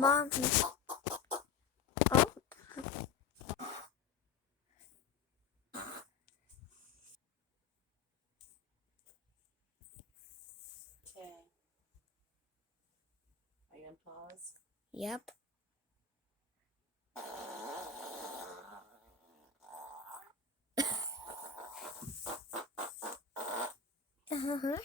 Mom. Oh. Okay. Are you gonna pause? Yep. Uh-huh.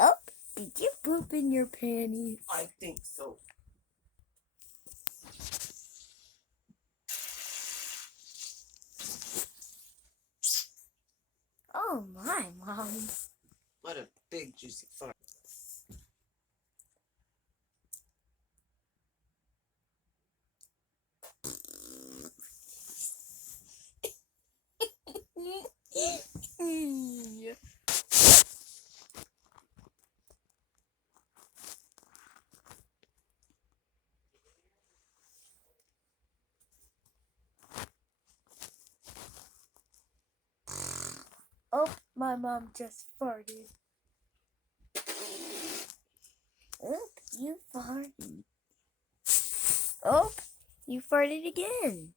Oh, did you poop in your panties? I think so. Oh my, Mom. What a big juicy fart. Oh, my mom just farted. Oh, you farted. Oh, you farted again.